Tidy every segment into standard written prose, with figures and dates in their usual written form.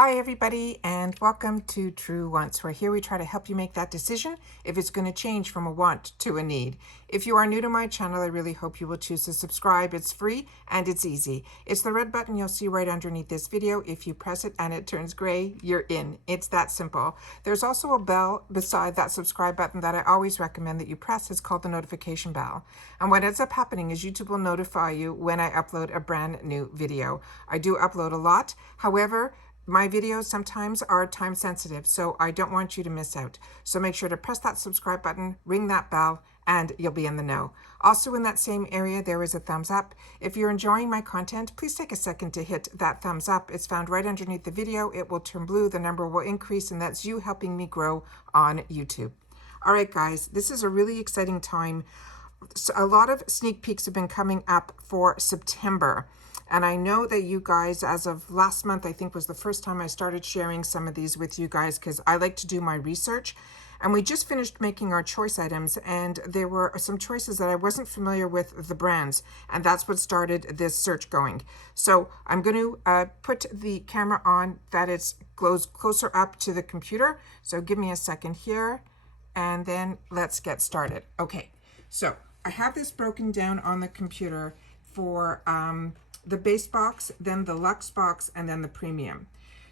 Hi everybody and welcome to True Wants, where here we try to help you make that decision if it's going to change from a want to a need. If you are new to my channel, I really hope you will choose to subscribe. It's free and it's easy. It's the red button you'll see right underneath this video. If you press it and it turns gray, you're in. It's that simple. There's also a bell beside that subscribe button that I always recommend that you press. It's called the notification bell. And what ends up happening is YouTube will notify you when I upload a brand new video. I do upload a lot. However, my videos sometimes are time sensitive, so I don't want you to miss out. So make sure to press that subscribe button, ring that bell, and you'll be in the know. Also in that same area, there is a thumbs up. If you're enjoying my content, please take a second to hit that thumbs up. It's found right underneath the video. It will turn blue, the number will increase, and that's you helping me grow on YouTube. All right, guys, this is a really exciting time. So a lot of sneak peeks have been coming up for September. And I know that you guys, as of last month, I think was the first time I started sharing some of these with you guys because I like to do my research. And we just finished making our choice items, and there were some choices that I wasn't familiar with the brands, and that's what started this search going. So I'm going to put the camera on that it goes closer up to the computer. So give me a second here, and then let's get started. Okay, so I have this broken down on the computer for the base box, then the Luxe box, and then the premium.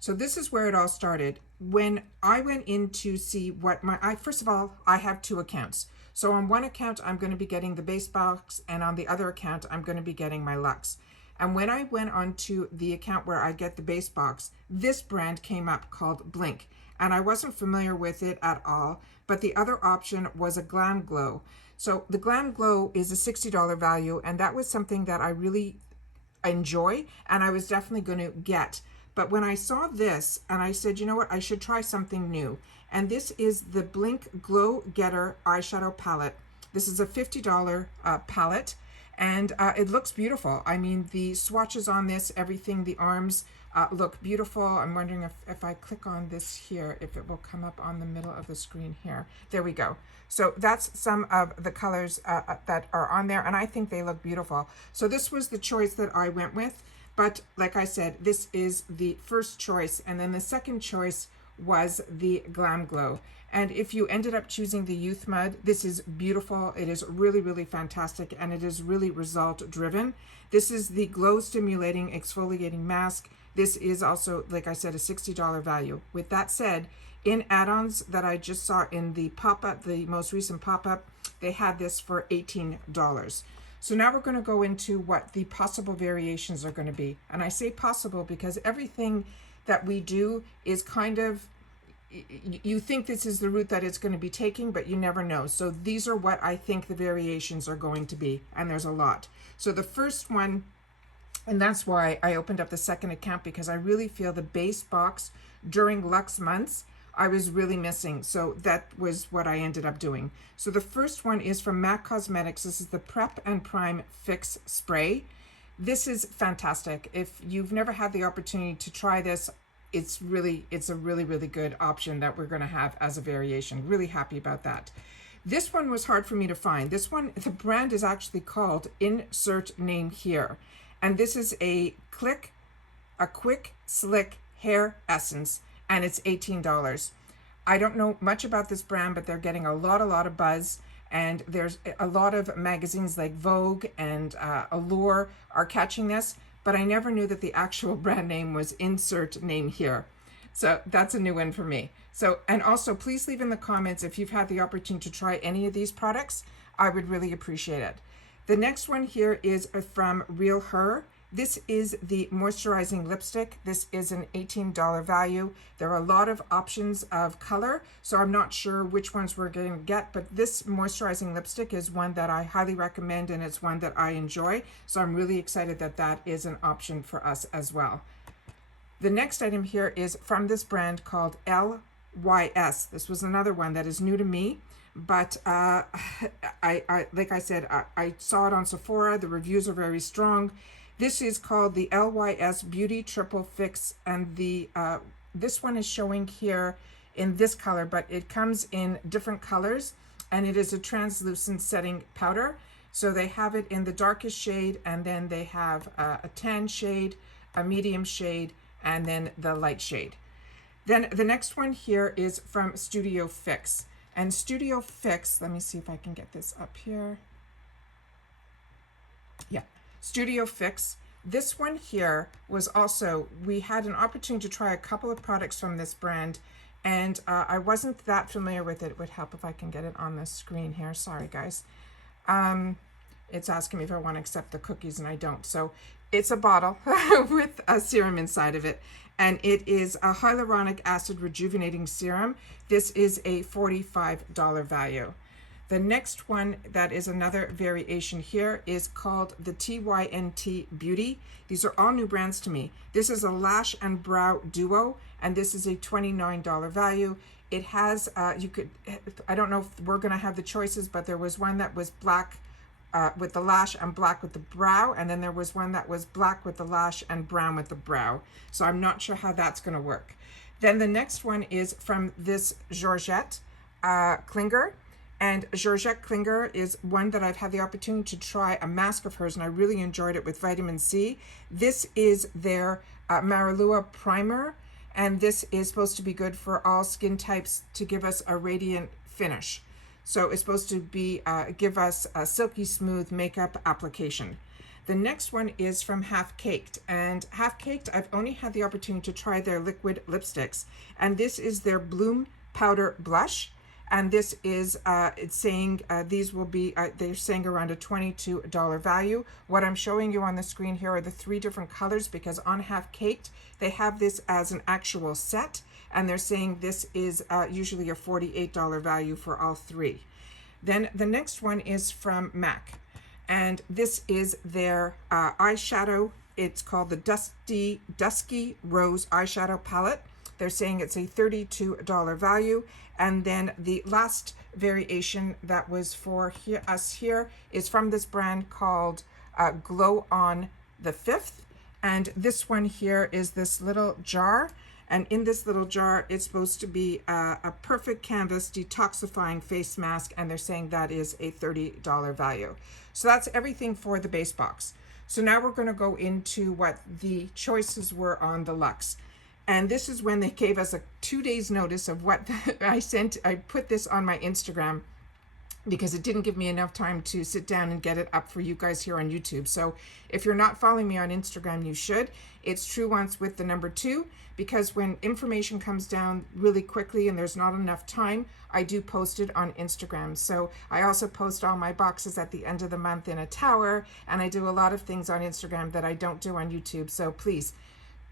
So this is where it all started. When I went in to see what first of all, I have two accounts. So on one account, I'm going to be getting the base box, and on the other account, I'm going to be getting my Luxe. And when I went onto the account where I get the base box, this brand came up called Blink. And I wasn't familiar with it at all, but the other option was a Glam Glow. So the Glam Glow is a $60 value, and that was something that I really enjoy, and I was definitely going to get. But when I saw this, and I said, you know what, I should try something new. And this is the Blink Glow Getter eyeshadow palette. This is a $50 palette, and it looks beautiful. I mean, the swatches on this, everything, the arms look beautiful. I'm wondering if I click on this here, if it will come up on the middle of the screen here. There we go. So that's some of the colors that are on there, and I think they look beautiful. So this was the choice that I went with, but like I said, this is the first choice, and then the second choice was the Glam Glow. And if you ended up choosing the Youth Mud, this is beautiful. It is really, really fantastic, and it is really result driven. This is the Glow Stimulating Exfoliating Mask. This is also, like I said, a $60 value. With that said, in add-ons that I just saw in the pop-up, the most recent pop-up, they had this for $18. So now we're going to go into what the possible variations are going to be. And I say possible because everything that we do is kind of, you think this is the route that it's going to be taking, but you never know. So these are what I think the variations are going to be, and there's a lot. So the first one, and that's why I opened up the second account, because I really feel the base box during Luxe months, I was really missing. So that was what I ended up doing. So the first one is from MAC Cosmetics. This is the Prep and Prime Fix Spray. This is fantastic. If you've never had the opportunity to try this, it's a really, really good option that we're going to have as a variation. Really happy about that. This one was hard for me to find. This one, the brand is actually called Insert Name Here. And this is a quick, slick hair essence, and it's $18. I don't know much about this brand, but they're getting a lot of buzz, and there's a lot of magazines like Vogue and Allure are catching this, but I never knew that the actual brand name was Insert Name Here. So that's a new one for me. So, and also please leave in the comments if you've had the opportunity to try any of these products. I would really appreciate it. The next one here is from Real Her. This is the Moisturizing Lipstick. This is an $18 value. There are a lot of options of color, so I'm not sure which ones we're going to get, but this Moisturizing Lipstick is one that I highly recommend, and it's one that I enjoy. So I'm really excited that that is an option for us as well. The next item here is from this brand called LYS. This was another one that is new to me. But like I said, I saw it on Sephora. The reviews are very strong. This is called the Lys Beauty Triple Fix, and the this one is showing here in this color, but it comes in different colors, and it is a translucent setting powder. So they have it in the darkest shade, and then they have a tan shade, a medium shade, and then the light shade. Then the next one here is from Studio Fix. And Studio Fix, let me see if I can get this up here. Yeah, Studio Fix. This one here was also, we had an opportunity to try a couple of products from this brand, and I wasn't that familiar with it. It would help if I can get it on the screen here. Sorry, guys. It's asking me if I want to accept the cookies, and I don't. So it's a bottle with a serum inside of it, and it is a hyaluronic acid rejuvenating serum. This is a $45 value. The next one that is another variation here is called the TYNT Beauty. These are all new brands to me. This is a lash and brow duo, and this is a $29 value. It has, I don't know if we're gonna have the choices, but there was one that was black with the lash and black with the brow, and then there was one that was black with the lash and brown with the brow. So I'm not sure how that's gonna work. Then the next one is from this Georgette Klinger. And Georgette Klinger is one that I've had the opportunity to try a mask of hers, and I really enjoyed it with vitamin C. This is their Marilua Primer, and this is supposed to be good for all skin types to give us a radiant finish. So it's supposed to be give us a silky smooth makeup application. The next one is from Half Caked, and Half Caked, I've only had the opportunity to try their liquid lipsticks, and this is their Bloom Powder Blush. And this is, it's saying these will be, they're saying around a $22 value. What I'm showing you on the screen here are the 3 different colors, because on Half Caked, they have this as an actual set, and they're saying this is usually a $48 value for all 3. Then the next one is from MAC, and this is their eyeshadow. It's called the Dusky Rose Eyeshadow Palette. They're saying it's a $32 value. And then the last variation that was for us here is from this brand called Glow On the 5th. And this one here is this little jar. And in this little jar, it's supposed to be a perfect canvas detoxifying face mask. And they're saying that is a $30 value. So that's everything for the base box. So now we're going to go into what the choices were on the Luxe. And this is when they gave us a 2 days notice of what I put this on my Instagram because it didn't give me enough time to sit down and get it up for you guys here on YouTube. So if you're not following me on Instagram, you should. It's True Once with the number 2, because when information comes down really quickly and there's not enough time, I do post it on Instagram. So I also post all my boxes at the end of the month in a tower, and I do a lot of things on Instagram that I don't do on YouTube. So please,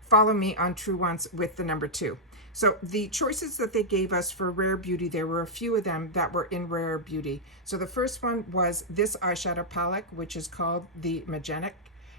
follow me on True Once with the number 2. So the choices that they gave us for Rare Beauty, there were a few of them that were in Rare Beauty. So the first one was this eyeshadow palette, which is called the Magnetic,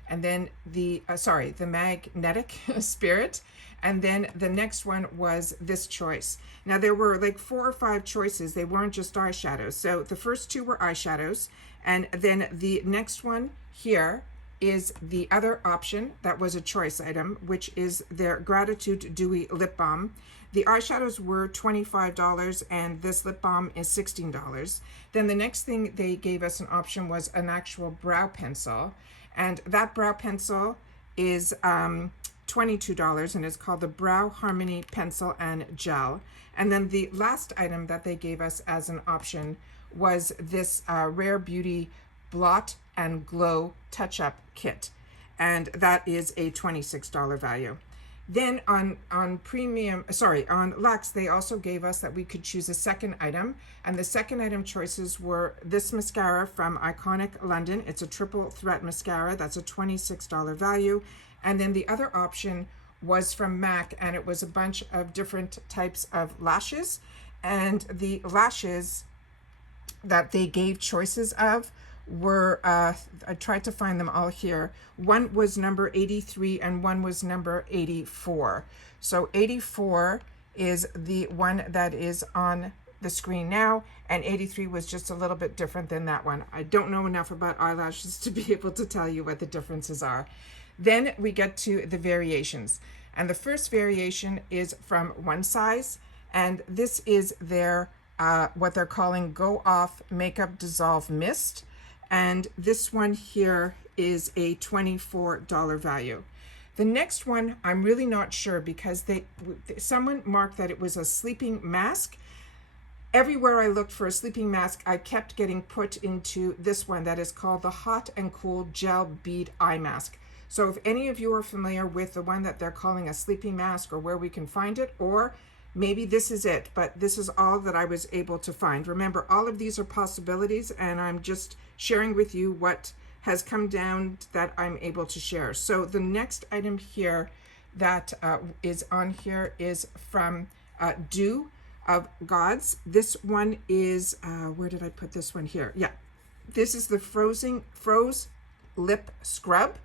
and then the Magnetic Spirit. And then the next one was this choice. Now there were like 4 or 5 choices. They weren't just eyeshadows. So the first 2 were eyeshadows. And then the next one here is the other option that was a choice item, which is their Gratitude Dewy Lip Balm. The eyeshadows were $25 and this lip balm is $16. Then the next thing they gave us an option was an actual brow pencil, and that brow pencil is $22 and it's called the Brow Harmony Pencil and Gel. And then the last item that they gave us as an option was this Rare Beauty Blot and Glow Touch-Up Kit, and that is a $26 value. Then on Luxe, they also gave us that we could choose a second item, and the second item choices were this mascara from Iconic London. It's a triple threat mascara. That's a $26 value. And then the other option was from MAC, and it was a bunch of different types of lashes, and the lashes that they gave choices of were, I tried to find them all here. One was number 83 and one was number 84. So 84 is the one that is on the screen now, and 83 was just a little bit different than that one. I don't know enough about eyelashes to be able to tell you what the differences are. Then we get to the variations. And the first variation is from One Size, and this is their, what they're calling Go Off Makeup Dissolve Mist. And this one here is a $24 value. The next one, I'm really not sure because someone marked that it was a sleeping mask. Everywhere I looked for a sleeping mask, I kept getting put into this one that is called the Hot and Cool Gel Bead Eye Mask. So if any of you are familiar with the one that they're calling a sleeping mask, or where we can find it, or maybe this is it, but this is all that I was able to find. Remember, all of these are possibilities, and I'm just sharing with you what has come down that I'm able to share. So the next item here that is on here is from Dew of Gods. This one is, where did I put this one here? Yeah, this is the Froze Lip Scrub.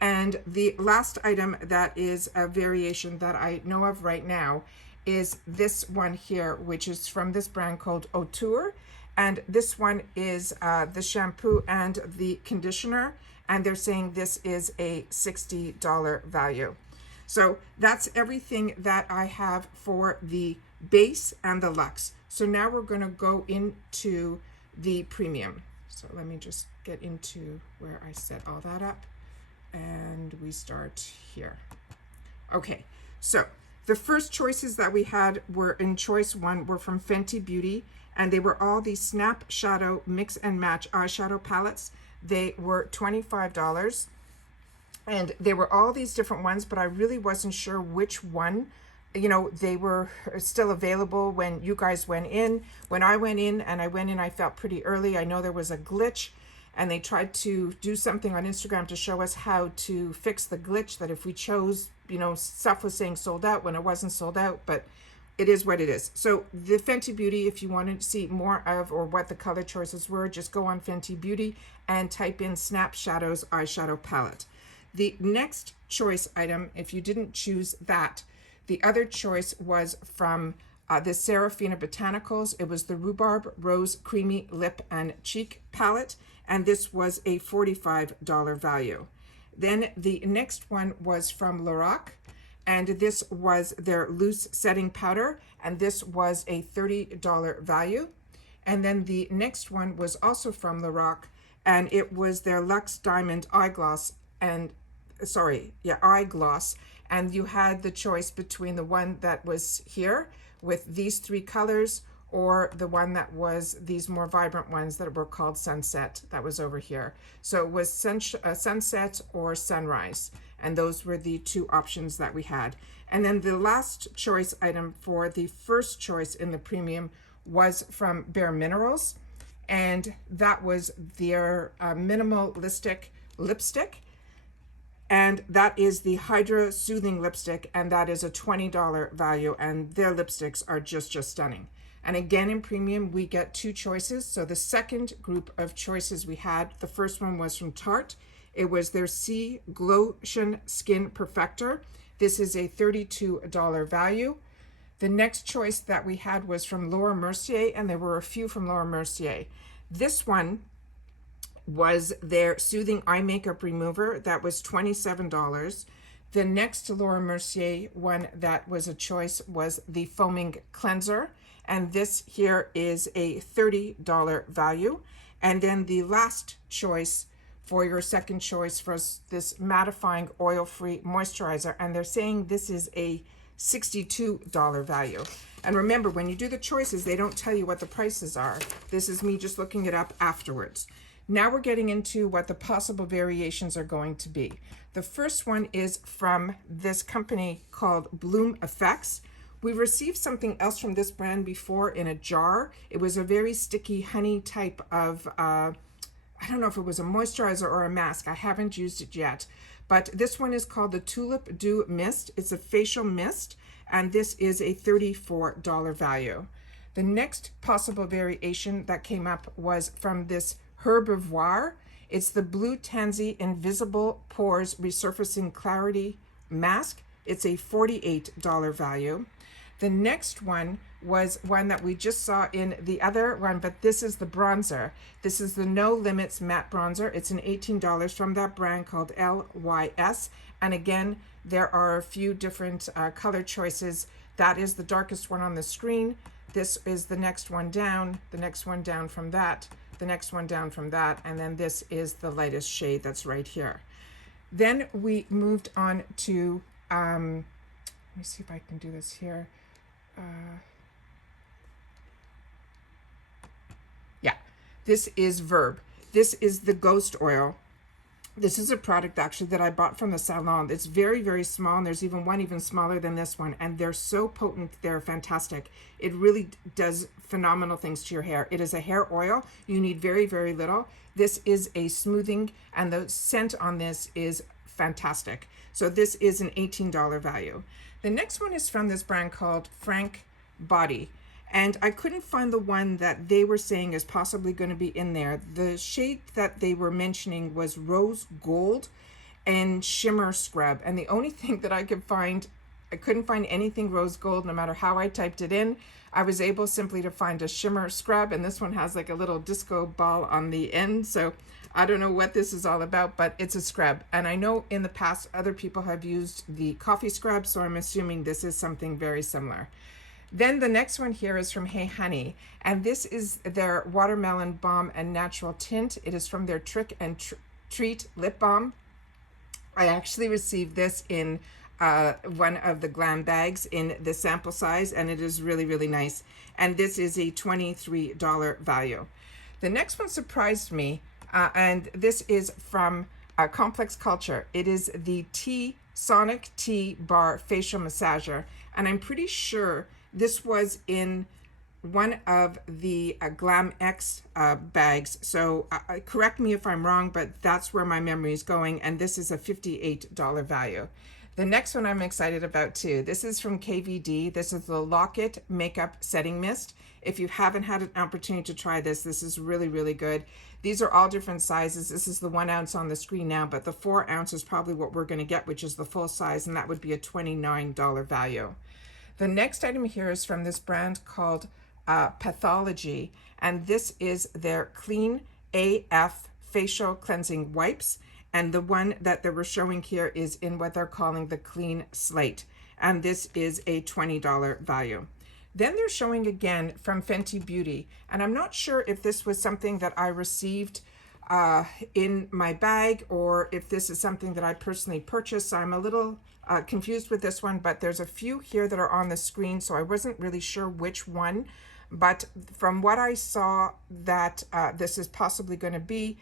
And the last item that is a variation that I know of right now is this one here, which is from this brand called Autour. And this one is the shampoo and the conditioner. And they're saying this is a $60 value. So that's everything that I have for the base and the luxe. So now we're going to go into the premium. So let me just get into where I set all that up, and we start here. Okay, so the first choices that we had were in choice 1 were from Fenty Beauty, and they were all these Snap Shadow Mix and Match eyeshadow palettes. They were $25, and they were all these different ones, but I really wasn't sure which one. You know, they were still available when you guys went in. When I went in, I felt pretty early. I know there was a glitch, and they tried to do something on Instagram to show us how to fix the glitch, that if we chose, you know, stuff was saying sold out when it wasn't sold out, but it is what it is. So the Fenty Beauty, if you want to see more of or what the color choices were, just go on Fenty Beauty and type in Snap Shadows eyeshadow palette. The next choice item, if you didn't choose that, the other choice was from the Serafina Botanicals. It was the Rhubarb Rose Creamy Lip and Cheek Palette, and this was a $45 value. Then the next one was from Lorac, and this was their loose setting powder, and this was a $30 value. And then the next one was also from Lorac, and it was their Luxe Diamond Eyegloss, and eyegloss, and you had the choice between the one that was here with these 3 colors, or the one that was these more vibrant ones that were called Sunset, that was over here. So it was Sunset or Sunrise, and those were the 2 options that we had. And then the last choice item for the first choice in the premium was from Bare Minerals, and that was their Minimalistic Lipstick. And that is the Hydra Soothing Lipstick, and that is a $20 value, and their lipsticks are just stunning. And again, in premium, we get 2 choices. So the second group of choices we had, the first one was from Tarte. It was their Sea Glotion Skin Perfector. This is a $32 value. The next choice that we had was from Laura Mercier, and there were a few from Laura Mercier. This one was their Soothing Eye Makeup Remover. That was $27. The next Laura Mercier one that was a choice was the Foaming Cleanser, and this here is a $30 value. And then the last choice for your second choice was this mattifying oil-free moisturizer, and they're saying this is a $62 value. And remember, when you do the choices, they don't tell you what the prices are. This is me just looking it up afterwards. Now we're getting into what the possible variations are going to be. The first one is from this company called Bloom Effects. We received something else from this brand before in a jar. It was a very sticky honey type of, I don't know if it was a moisturizer or a mask. I haven't used it yet. But this one is called the Tulip Dew Mist. It's a facial mist, and this is a $34 value. The next possible variation that came up was from this Herbivoire. It's the Blue Tansy Invisible Pores Resurfacing Clarity Mask. It's a $48 value. The next one was one that we just saw in the other one, but this is the bronzer. This is the No Limits Matte Bronzer. It's an $18 from that brand called LYS. And again, there are a few different color choices. That is the darkest one on the screen. This is the next one down, the next one down from that, the next one down from that, and then this is the lightest shade that's right here. Then we moved on to, let me see if I can do this here. Yeah, this is Verb. This is the Ghost Oil. This is a product actually that I bought from the salon. It's very, very small, and there's even one even smaller than this one, and they're so potent, they're fantastic. It really does phenomenal things to your hair. It is a hair oil. You need very, very little. This is a smoothing, and the scent on this is fantastic. So this is an $18 value. The next one is from this brand called Frank Body. And I couldn't find the one that they were saying is possibly going to be in there. The shade that they were mentioning was Rose Gold and Shimmer Scrub. And the only thing that I could find, I couldn't find anything Rose Gold no matter how I typed it in. I was able simply to find a Shimmer Scrub, and this one has like a little disco ball on the end. So I don't know what this is all about, but it's a scrub. And I know in the past other people have used the coffee scrub, so I'm assuming this is something very similar. Then the next one here is from Hey Honey, and this is their Watermelon Balm and Natural Tint. It is from their Trick and Treat Lip Balm. I actually received this in one of the glam bags in the sample size, and it is really, really nice. And this is a $23 value. The next one surprised me, and this is from Complex Culture. It is the Sonic T-Bar Facial Massager, and I'm pretty sure this was in one of the Glam X bags. So correct me if I'm wrong, but that's where my memory is going. And this is a $58 value. The next one I'm excited about too. This is from KVD. This is the Lock-It Makeup Setting Mist. If you haven't had an opportunity to try this, this is really, really good. These are all different sizes. This is the 1 ounce on the screen now, but the 4 ounce is probably what we're going to get, which is the full size, and that would be a $29 value. The next item here is from this brand called Pathology, and this is their Clean AF Facial Cleansing Wipes, and the one that they were showing here is in what they're calling the Clean Slate, and this is a $20 value. Then they're showing again from Fenty Beauty, and I'm not sure if this was something that I received in my bag or if this is something that I personally purchased. So I'm a little confused with this one, but there's a few here that are on the screen, so I wasn't really sure which one. But from what I saw that this is possibly going to be,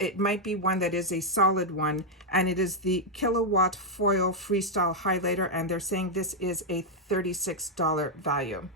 it might be one that is a solid one, and it is the Kilowatt Foil Freestyle Highlighter, and they're saying this is a $36 value.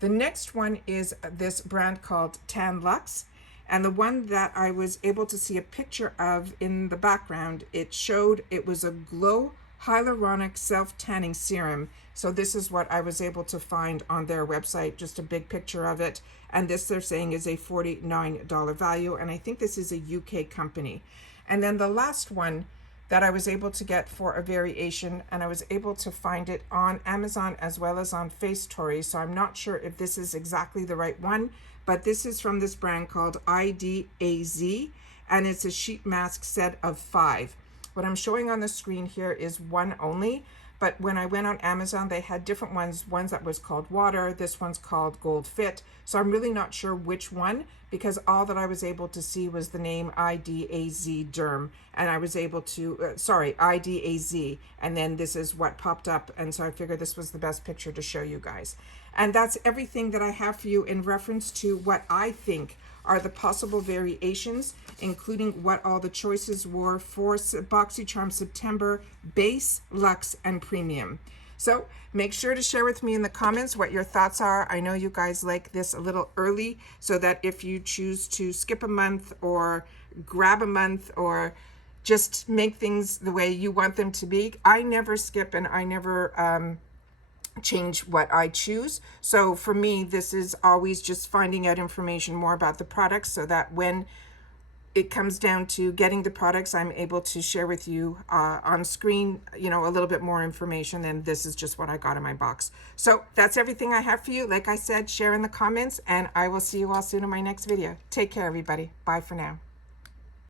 The next one is this brand called Tan Luxe, and the one that I was able to see a picture of in the background, it showed it was a Glow Hyaluronic Self-Tanning Serum. So this is what I was able to find on their website, just a big picture of it. And this they're saying is a $49 value. And I think this is a UK company. And then the last one that I was able to get for a variation, and I was able to find it on Amazon as well as on FaceTory. So I'm not sure if this is exactly the right one, but this is from this brand called IDAZ, and it's a sheet mask set of 5. What I'm showing on the screen here is one only, but when I went on Amazon, they had different ones that was called Water, this one's called Gold Fit. So I'm really not sure which one, because all that I was able to see was the name IDAZ Derm, and I was able to, IDAZ, and then this is what popped up, and so I figured this was the best picture to show you guys. And that's everything that I have for you in reference to what I think are the possible variations, including what all the choices were for Boxycharm September Base, Luxe, and Premium. So make sure to share with me in the comments what your thoughts are. I know you guys like this a little early, so that if you choose to skip a month or grab a month or just make things the way you want them to be, I never skip and I never change what I choose. So for me, this is always just finding out information more about the products, so that when it comes down to getting the products, I'm able to share with you on screen, you know, a little bit more information, and this is just what I got in my box. So that's everything I have for you. Like I said, share in the comments, and I will see you all soon in my next video. Take care, everybody. Bye for now.